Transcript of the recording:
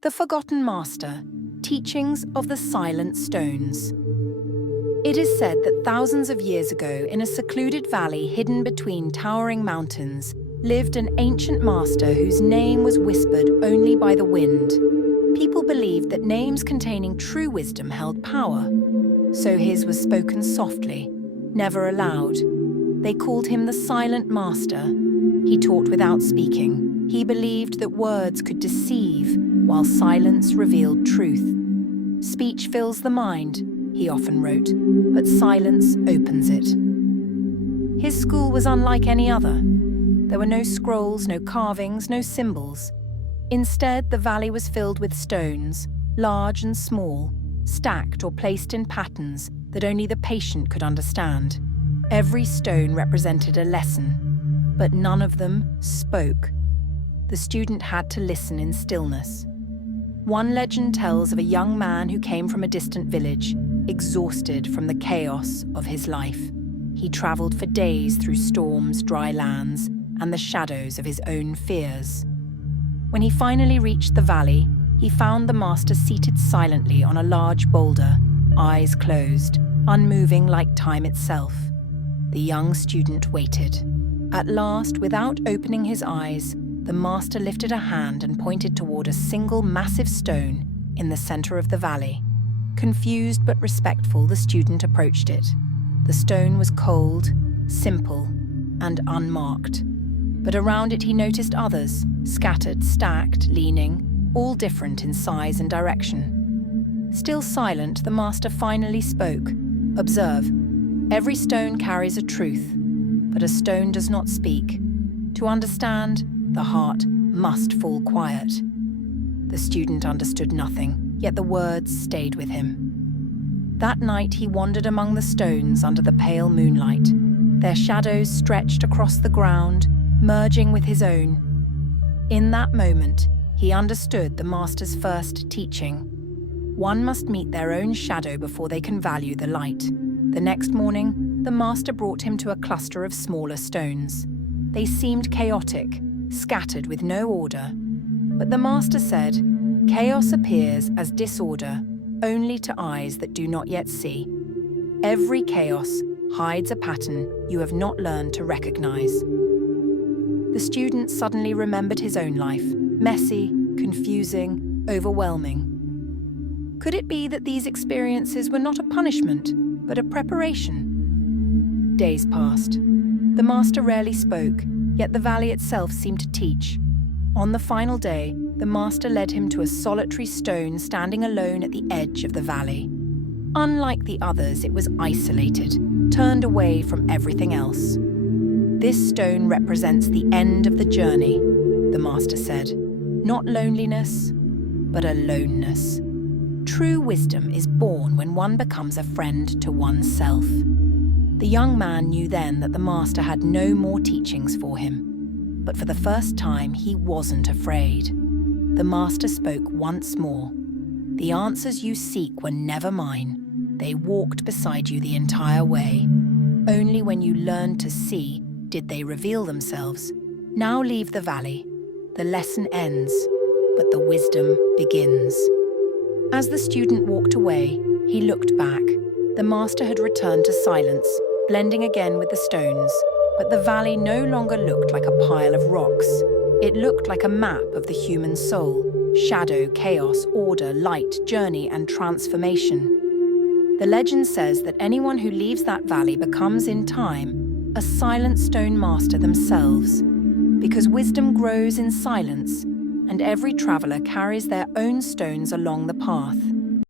The Forgotten Master, Teachings of the Silent Stones. It is said that thousands of years ago, in a secluded valley hidden between towering mountains, lived an ancient master whose name was whispered only by the wind. People believed that names containing true wisdom held power, so his was spoken softly, never aloud. They called him the Silent Master. He taught without speaking. He believed that words could deceive, while silence revealed truth. Speech fills the mind, he often wrote, but silence opens it. His school was unlike any other. There were no scrolls, no carvings, no symbols. Instead, the valley was filled with stones, large and small, stacked or placed in patterns that only the patient could understand. Every stone represented a lesson, but none of them spoke. The student had to listen in stillness. One legend tells of a young man who came from a distant village, exhausted from the chaos of his life. He traveled for days through storms, dry lands, and the shadows of his own fears. When he finally reached the valley, he found the master seated silently on a large boulder, eyes closed, unmoving like time itself. The young student waited. At last, without opening his eyes, the master lifted a hand and pointed toward a single massive stone in the center of the valley. Confused but respectful, the student approached it. The stone was cold, simple, and unmarked. But around it he noticed others, scattered, stacked, leaning, all different in size and direction. Still silent, the master finally spoke. Observe, every stone carries a truth, but a stone does not speak. To understand, the heart must fall quiet. The student understood nothing, yet the words stayed with him. That night he wandered among the stones under the pale moonlight. Their shadows stretched across the ground, merging with his own. In that moment, he understood the master's first teaching. One must meet their own shadow before they can value the light. The next morning, the master brought him to a cluster of smaller stones. They seemed chaotic, scattered with no order. But the master said, "Chaos appears as disorder only to eyes that do not yet see. Every chaos hides a pattern you have not learned to recognize." The student suddenly remembered his own life, messy, confusing, overwhelming. Could it be that these experiences were not a punishment, but a preparation? Days passed. The master rarely spoke, yet the valley itself seemed to teach. On the final day, the master led him to a solitary stone standing alone at the edge of the valley. Unlike the others, it was isolated, turned away from everything else. "This stone represents the end of the journey," the master said. "Not loneliness, but aloneness. True wisdom is born when one becomes a friend to oneself." The young man knew then that the master had no more teachings for him. But for the first time, he wasn't afraid. The master spoke once more. "The answers you seek were never mine. They walked beside you the entire way. Only when you learned to see did they reveal themselves. Now leave the valley. The lesson ends, but the wisdom begins." As the student walked away, he looked back. The master had returned to silence, blending again with the stones, but the valley no longer looked like a pile of rocks. It looked like a map of the human soul: shadow, chaos, order, light, journey, and transformation. The legend says that anyone who leaves that valley becomes, in time, a silent stone master themselves, because wisdom grows in silence, and every traveler carries their own stones along the path.